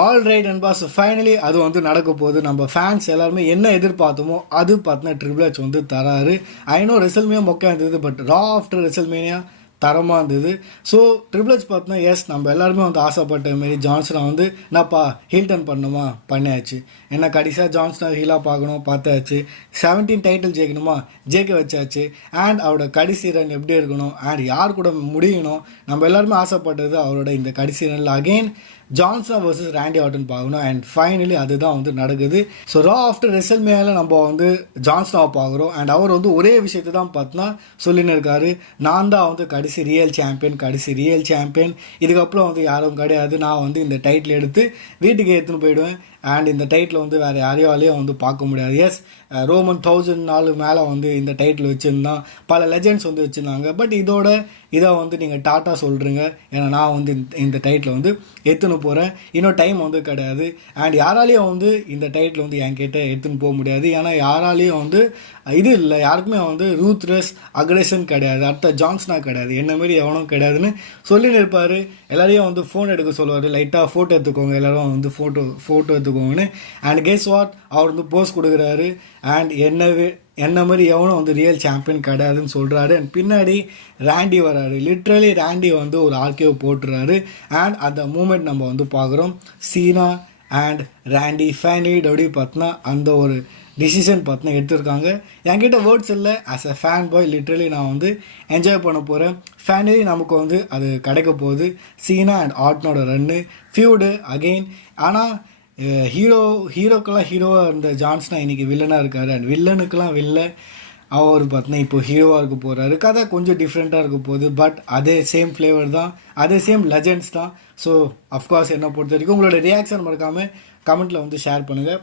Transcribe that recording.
All right and boss finally அது வந்து நடக்க போகுது. நம்ம ஃபேன்ஸ் எல்லாருமே என்ன எதிர்பார்த்தோமோ அது பார்த்தீங்கன்னா ட்ரிபிள் ஹெச் வந்து தராரு. ஐநோ ரெசல்மேனியா மொக்கையாக இருந்தது, பட் ரா ஆஃப்டர் ரெசல்மேனியா தரமாக இருந்தது. ஸோ ட்ரிபிள் ஹெச் பார்த்தோன்னா எஸ் நம்ம எல்லாருமே வந்து ஆசைப்பட்ட மாரி ஜான்சனை வந்து என்னப்பா ஹீல் டர்ன் பண்ணணுமா பண்ணியாச்சு. என்ன கடைசியாக ஜான்சனை ஹீலாக பார்க்கணும் பார்த்தாச்சு. 17 டைட்டில் ஜெயிக்கணுமா ஜெயிக்க வச்சாச்சு. அண்ட் அவரோட கடைசி ரன் எப்படி இருக்கணும் அண்ட் யார் கூட முடியணும் நம்ம எல்லாருமே ஆசைப்பட்டது அவரோட இந்த கடைசி ரனில் அகெயின் ஜான்சனா வர்சஸ் ராண்டி ஆர்டன் பார்க்கணும். அண்ட் ஃபைனலி அதுதான் வந்து நடக்குது. ஸோ ரா ஆஃப்டர் ரெசல்மேனியாவில் நம்ம வந்து ஜான்சனாவை பார்க்குறோம். அண்ட் அவர் வந்து ஒரே விஷயத்தை தான் பார்த்தோன்னா சொல்லின்னு இருக்காரு, நான் தான் வந்து கடைசி ரியல் சாம்பியன், இதுக்கப்புறம் வந்து யாரும் கிடையாது, நான் வந்து இந்த டைட்டில் எடுத்து வீட்டுக்கு எடுத்துன்னு போயிடுவேன். அண்ட் இந்த டைட்டில் வந்து வேறு யாரையாலையும் வந்து பார்க்க முடியாது. எஸ் ரோமன் 1000 நாள் மேலே வந்து இந்த டைட்டில் வச்சுருந்தான், பல லெஜெண்ட்ஸ் வந்து வச்சுருந்தாங்க. பட் இதை வந்து நீங்கள் டாட்டா சொல்கிறீங்க, ஏன்னா நான் வந்து இந்த டைட்டில் வந்து எடுத்துன்னு போகிறேன், இன்னும் டைம் வந்து கிடையாது. அண்ட் யாராலையும் வந்து இந்த டைட்டில் வந்து என்கிட்ட எடுத்துன்னு போக முடியாது, ஏன்னா யாராலையும் வந்து இது இல்லை, யாருக்குமே வந்து ரூத்லெஸ் அக்ரெஷன் கிடையாது, அடுத்த ஜான்சனா கிடையாது, என்ன மாரி எவனும் கிடையாதுன்னு சொல்லின்னு இருப்பார். எல்லாரையும் வந்து ஃபோன் எடுக்க சொல்லுவார், லைட்டாக ஃபோட்டோ எடுத்துக்கோங்க, எல்லோரும் வந்து ஃபோட்டோ எடுத்துக்கோங்கன்னு. அண்ட் கெஸ் வாட், அவர் வந்து போஸ் கொடுக்குறாரு. அண்ட் என்ன மாதிரி எவனும் வந்து ரியல் சாம்பியன் கிடையாதுன்னு சொல்கிறாரு. அண்ட் பின்னாடி ராண்டி வராரு, லிட்ரலி ராண்டி வந்து ஒரு ஆர்கேவ் போட்டுறாரு. அண்ட் அந்த மூமெண்ட் நம்ம வந்து பார்க்குறோம். சீனா அண்ட் ராண்டி ஃபைனலி டபுள்யூ பார்த்தினா அந்த ஒரு டிசிஷன் பார்த்தினா எடுத்திருக்காங்க. என்கிட்ட வேர்ட்ஸ் இல்லை, as a fan boy literally நான் வந்து என்ஜாய் பண்ண போகிறேன். ஃபைனலி நமக்கு வந்து அது கிடைக்க போகுது. சீனா அண்ட் ஆர்டனோட ரன்னு ஃபியூடு அகெயின். ஆனால் ஹீரோக்கெல்லாம் ஹீரோவாக இருந்த ஜான்சனா இன்றைக்கி வில்லனாக இருக்கார். அண்ட் வில்லனுக்கெல்லாம் அவர் பார்த்தீங்கன்னா இப்போ ஹீரோவாக இருக்க போகிறாரு. கதை கொஞ்சம் டிஃப்ரெண்ட்டாக இருக்க போகுது, பட் அதே சேம் ஃப்ளேவர் தான், அதே சேம் லெஜெண்ட்ஸ் தான். ஸோ அஃப்கோர்ஸ் என்னை பொறுத்த வரைக்கும் உங்களோட ரியாக்ஷன் மறக்காமல் கமெண்ட்டில் வந்து ஷேர் பண்ணுங்கள்.